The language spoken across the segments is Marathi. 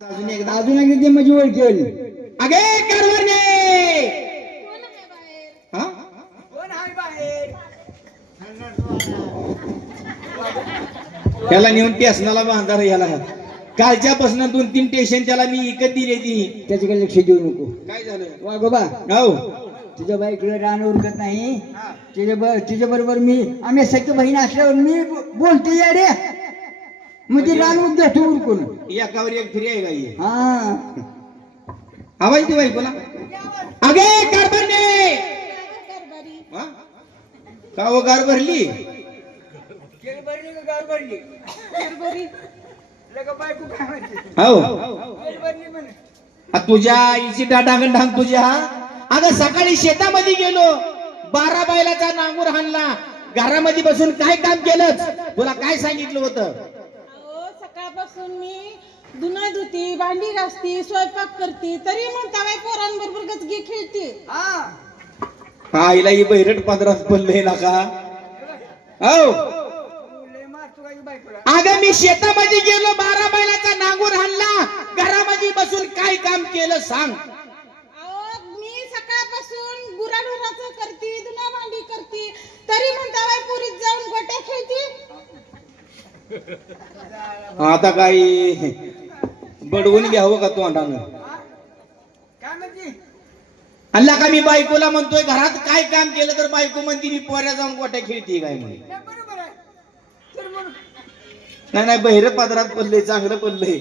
अजून एकदा ते माझी ओळख केली. अगे कारभारने हा कोण आहे बाहेर? त्याला नेऊन टेशनाला बांधा रे याला. कालच्यापासून 2-3 स्टेशन त्याला मी विकत दिली ती. त्याच्याकडे लक्ष देऊ नको. काय झालं वागोबा हो तुझ्या बाईकडे रान उरकत नाही. तिच्या बरोबर आम्ही सख्य बहीण असल्यावर मी बोलते या रे म्हणजे रान उद्या उरकून एकावर एक फ्री आहे गाई. हा आवाज दे बाई बोला. अगे कारभारने हा का हो गार भरली हो तुझ्या आईची डांगण ढांग तुझ्या. अगं सकाळी शेतामध्ये गेलो 12 बैलाचा नांगूर हाणला घरामध्ये बसून काय काम केलंच तुला काय सांगितलं होतं. सकाळपासून मी धुणं धुती भांडी घासती स्वयंपाक करते तरी म्हणता बाई पोरांबरोबर गचगी खेळते. आईला ही बैरट पदरात पडलंय ना का हो. अगं मी शेतामध्ये गेलो 12 बैलाचा नांगूर हाणला घरामध्ये बसून काय काम केलं सांग. मी सकाळपासून गुराढोराचं करते धुणं भांडी करते तरी म्हणता बाई पुरीत जाऊन गोट्या खेळते. आता काय बडवून घ्यावं का तोंडानं. अल्ला का मी बायकोला म्हणतोय घरात काय काम केलं तर बायको म्हणते मी पोऱ्या जाऊन गोट्या खेळते काय म्हणे. नाही बहिर पदरात पडले चांगलं पडलंय.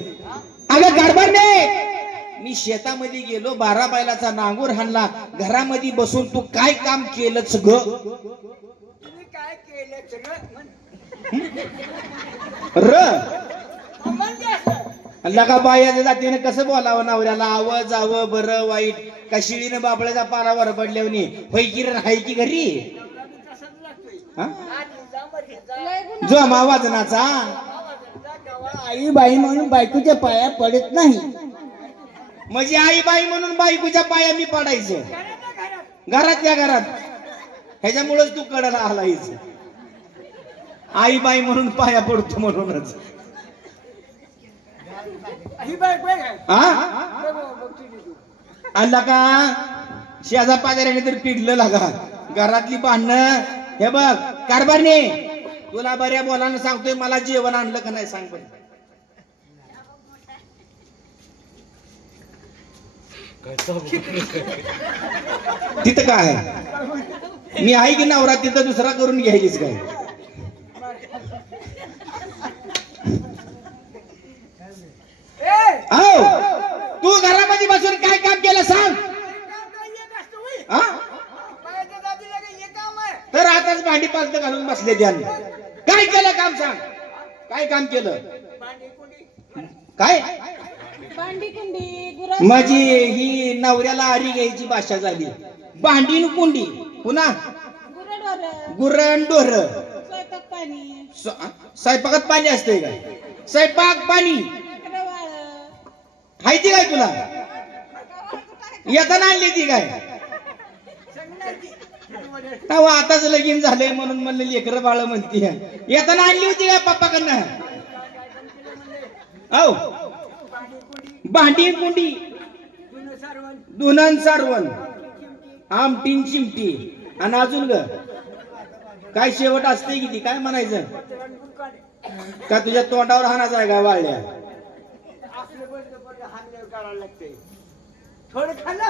अगं कारभारने मी शेतामध्ये गेलो 12 बैलाचा नांगूर हाणला घरामध्ये बसून तू काय काम केलंच ग. काय केलं अल्ला का बायाच्या जातीने कसं बोलावं नवऱ्याला आव जावं बरं वाईट का शिळीनं बाबळ्याचा पारावर पडल्यावनी होय की हाय की घरी जो मावाजनाचा आई बाई म्हणून बायकोच्या पाया पडत नाही. म्हणजे आई बाई म्हणून बायकोच्या पाया मी पडायचं घरातल्या घरात. ह्याच्यामुळेच तू कडाला आलायच आई बाई म्हणून पाया पडतो म्हणूनच. अल्ला का शेजा पाजाऱ्याने तर पिडलं लागा घरातली भांडणं. हे बघ कारभारने तुला बऱ्या बोलानं सांगतोय मला जेवण आणलं का नाही सांग पण. तिथं काय आहे मी आहे की नवरा तिथं दुसरा करून घ्यायचीच काय. हो तू घरामध्ये बसून काय काम केलं सांग. तर आताच भांडी पालत घालून बसले त्याने काय केलं काम सांग. काय काम केलं काय भांडी कुंडी माझी ही नवऱ्याला आरी घ्यायची भाषा झाली. भांडी न कुंडी पुन्हा गुरण डोर स्वयंपाक पाणी स्वयंपाकात पाणी असतंय काय. स्वयंपाक पाणी हायती काय तुला येताना आणली ती काय. तेव्हा आताच लगीन झालंय म्हणून म्हणले लेकर बाळ म्हणती येताना आणली होती काय पप्पाकडनं. हो भांडी कुंडी धुणं सारवण आमटीन चिमटी आणि अजून ग काय शेवट असते किती काय म्हणायचं का तुझ्या तोंडावर हाणाचा आहे का वाळल्या.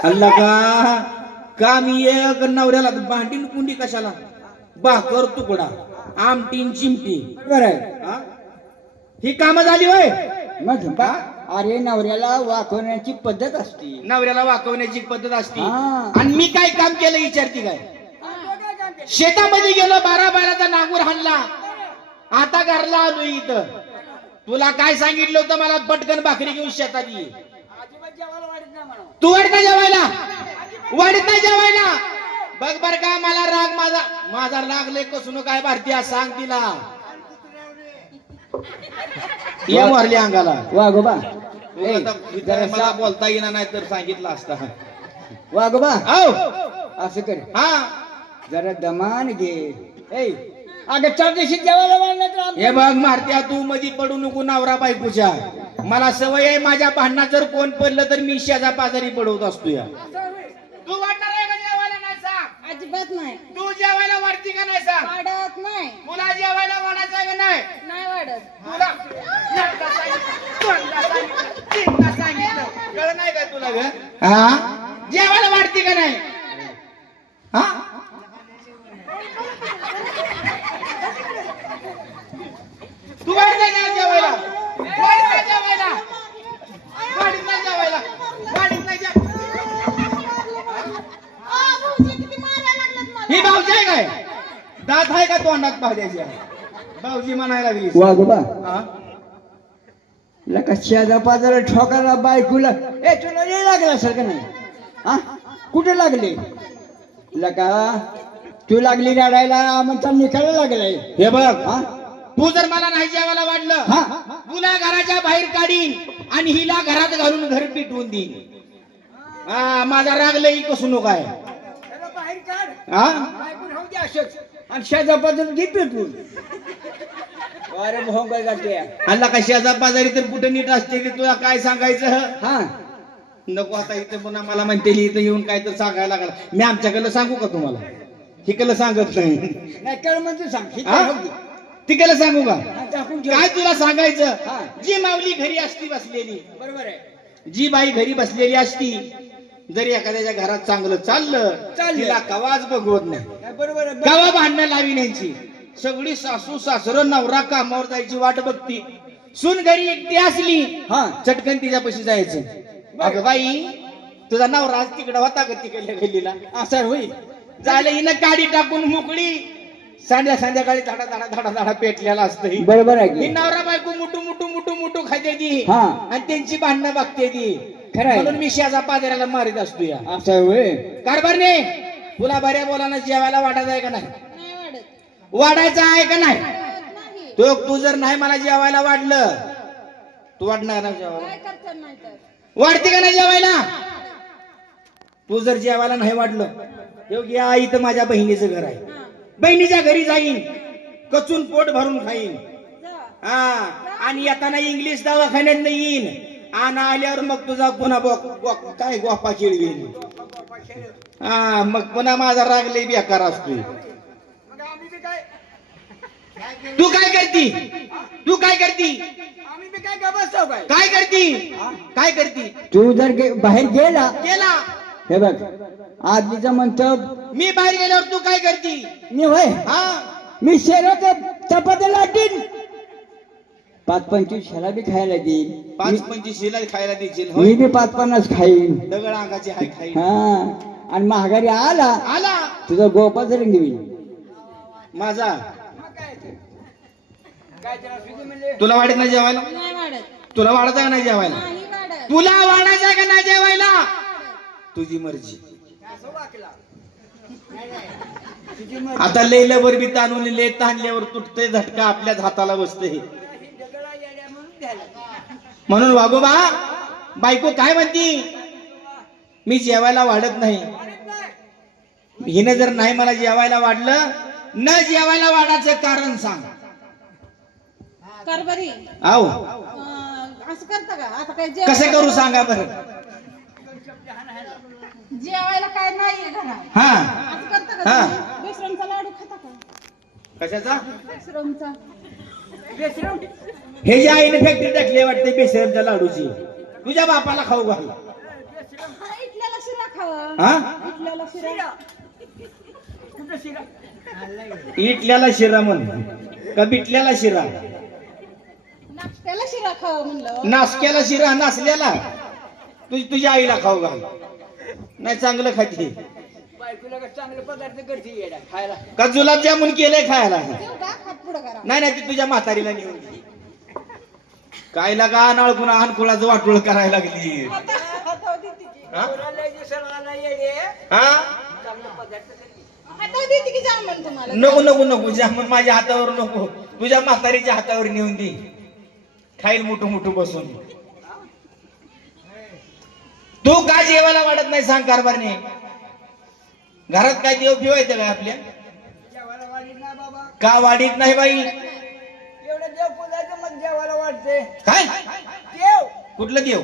अल्ला का मी एक नवऱ्याला भांडी कुंडी कशाला भाकर तुकडा आमटीन चिमटी बरं ही कामं झाली होय. मग अरे नवऱ्याला वाकवण्याची पद्धत असते. नवऱ्याला वाकवण्याची पद्धत असते. हा. आणि मी काय काम केलं विचारते काय. शेतामध्ये गेलो 12 बैलाचा नांगूर हाणला आता घरला आलो इथं. तुला काय सांगितलं होतं मला पटकन भाकरी घेऊन शेतात ये. तू वाढत नाही जेवायला वाढत नाही जेवायला. बघ बर का मला राग माझा राग लय कसून काय भारतीय सांग तिला या मारली अंगाला. वागोबा मला बोलता येणार नाही तर सांगितलं असता. वागोबा हो असं कर हा जरा दमान घे. अगं 4 दिवशी जेवायला वाढलं तर हे बघ मारत्या तू मधी पडू नको नवरा बायकोच्या. मला सवय आहे, माझ्या भांडणात जर कोण पडलं तर मी शेजा पाजारी पडवत असतो या. तू वाढणार आहे का जेवायला नाही सांग? अजिबात नाही. तू जेवायला वाढती का नाही सांग? वाढत नाही. तुला जेवायला वाढायचं आहे का नाही? नाही वाढत. तुला एकदा सांगितलं, दोनदा सांगितलं, तीनदा सांगितलं, कळलं नाही का तुला ग? हा, जेवायला वाढती का नाही? हा, तू वाढत नाही का जेवायला? वाढत नाही जेवायला, वाढत नाही जेवायला, वाढत नाही भाऊजी किती मारायला लागलात मला. ही भाऊजी आहे काय? दात आहे का तोंडात पाहण्याची? भाऊजी म्हणायला लागली. वागोबा हा, लका शेजा पाजाला ठोकायला बायकोला तुला नाही लागलं असेल का नाही? हा, कुठे लागले? लका तू लागली रडायला, आमचा निकाल लागलाय. हे बघ, हा तू जर मला नाही जेवायला वाढलं, हा तुला घराच्या बाहेर काढीन आणि हिला घरात घालून घर पिटवून देईन. हा, माझा राग लई कसू नको आहे. बाहेर काढ. हा, बायको राहू दे असेच आणि शेजा पाजाला घे पेटवून. अरे भोंगा जाते. हल्ला का शेजा बाजारी तर कुठे नीट असते की तुला काय सांगायचं? हा नको आता इथं पुन्हा मला म्हणते इथं येऊन काय तर सांगायला लागला. मी आमच्याकडलं सांगू का तुम्हाला? हिकडलं सांगत नाही. नाही कळ म्हणजे सांग. हे हा? काय होऊ दे. तिकडलं सांगू का? हा, टाकून ठेव. काय तुला सांगायचं? हा. जी माऊली घरी असती बसलेली, बरोबर आहे. जी बाई घरी बसलेली असती, जरी एखाद्याच्या घरात चांगलं चाललं, तिला कवाच बघवत नाही, काय बरोबर आहे. कवा भांडणं लावी न्यायची. सगळी सासू सासर नवरा कामावर जायची वाट बघती. सून घरी एकटी असली, हा चटकन तिच्यापाशी जायचं. अगं बाई, तुझा नवरा आज तिकडं होता का तिकडल्या गल्लीला? असं होईल. झालं हिनं काडी टाकून मोकळी. संध्याकाळी धाडा धाडा धाडा धाडा पेटलेला असतं ही. बरोबर आहे ही की. नवरा बायको मुटू मुटू मुटू मुटू खाते ती हा. आणि त्यांची भांडणं बघते ती. खरं आहे. म्हणून मी शेजा पाजाऱ्याला मारित असतो या. असं होय. कारभारने, तुला बऱ्या बोलाना जेवायला वाटायचं आहे का नाही? नाही वाढत. वाढायचं आहे का नाही? नाही. तू जर नाही मला जेवायला वाढलं, तू वाढणार ना जेवायला? काय करतात नाही तर. वाढते का नाही जेवायला? तू जर जेवायला नाही वाढलं, योग्य आई इथं माझ्या बहिणीचं घर आहे. हा. बहिणीच्या घरी जाईन, कचून पोट भरून खाईन. जा. हा, आणि येताना इंग्लिश दवाखान्यात येईन आणि आल्यावर मग तुझा पुन्हा काय गोपा खेळवीन. हा, मग पुन्हा माझा राग लई बेकार असतो. तू काय करती? तू काय करती? आम्ही बी काय गबसतो काय? काय करती? काय करती? तू जर बाहेर गेला, गेला हे बघ आधीचं म्हणतो मी बाहेर गेल्यावर तू काय करती? मी होय हा, मी शहरात चपात्या लाटीन 5-25 शाला बी खायला देईन. 5-25 खायला देशील? मी बी 5-50 खाईन. दगड अंगाची हाय खाई. हा आणि महागारी आला आला तुझा गोपाच रंग होईल. माझा. तुला वाढत नाही जेवायला? नाही वाढत. तुला वाढत आहे नाही जेवायला? नाही वाढत. तुला वाढायचं आहे का नाही जेवायला? तुझी मर्जी. आता लेल्यावर बी ताणून ले ताणल्यावर तुटते झटका आपल्याच हाताला बसते. म्हणून वागोबा, बायको काय म्हणती? मी जेवायला वाढत नाही. हिनं जर नाही मला जेवायला वाढलं, न जेवायला वाढायचं कारण सांग. कारभारी आहो, असं करता का? आता काय कसं करू सांगा बरं. जेवायला काय नाहीये घरात. हा, असं करता का हा. तुम्ही? बेसरमचा लाडू खाता का? कशाचा? बेसरमचा. हे जे आईने फॅक्टरी टाकली वाटते बेसरमच्या लाडूची, तुझ्या बापाला खाऊ घाल. हा, इटल्याला शिरा खावा. हा, इटल्याला शिरा. इटल्याला शिरा म्हण का बिटल्याला शिरा? नाश्त्याला शिरा खावा म्हणलं. नासक्याला शिरा, नासल्याला तुझ्या आईला खाऊ घाल. नाही चांगलं खाते बायकोला चांगले पदार्थ करते खायला. का जुलाबजामुन केलंय खायला? जेव का? हात पुढं करा. नाही ती तुझ्या म्हातारीला नेऊन दे. काय लागा नाळकुणा हानकुळाचं वाटोळ करायला लागली. हातावर देते की. हा? हातावर देते की जामन तुम्हाला. नको नको नको, जामून माझ्या हातावर नको, तुझ्या म्हातारीच्या हातावर नेऊन दे. खाईल मोठू मोठू बसून. तू का जेवायला वाढत नाही सांग कारभारने? घरात काय देव फिवायचं काय आपल्या? का वाढीत नाही बाई? एवढं देव पुजायचं मग जेवायला वाटते. काय देव कुठलं देव